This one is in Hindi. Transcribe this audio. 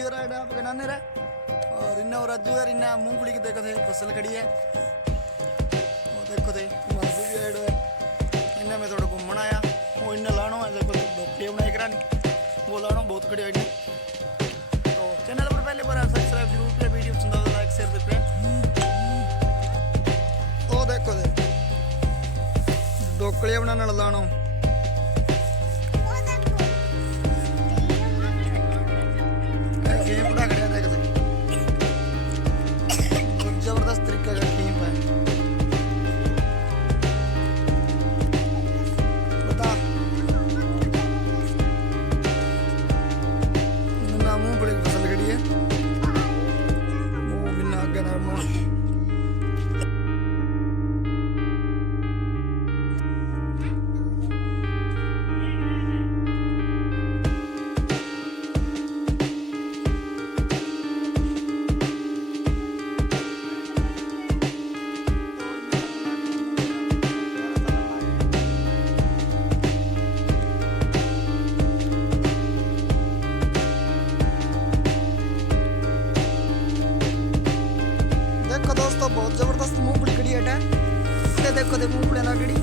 मूंगफली राइड आप बनाने रहे और इन्ना और राजू यार इन्ना मूंगफली की देखो थे फसल खड़ी है और देखो थे मासू भी राइड है इन्ना में थोड़ा घूमन आया वो इन्ना लानो है देखो धोखे बनाई करानी वो लानो बहुत खड़ी आइडिया। तो चैनल पर पहले बार सब्सक्राइब जरूर करें, वीडियो पसंद आए तो लाइक शेयर करें। ओ देखो दे ढोकले बनाने लानो गेम उड़ा खड़ा देख दे जबरदस्त तरीका का गेम है। बता ना मुंह बड़ी फसल खड़ी है वो बिना आगे ना मुंह दोस्तों बहुत जबरदस्त मूंगफली खड़ी है। देखो दे मूंगफली ना खड़ी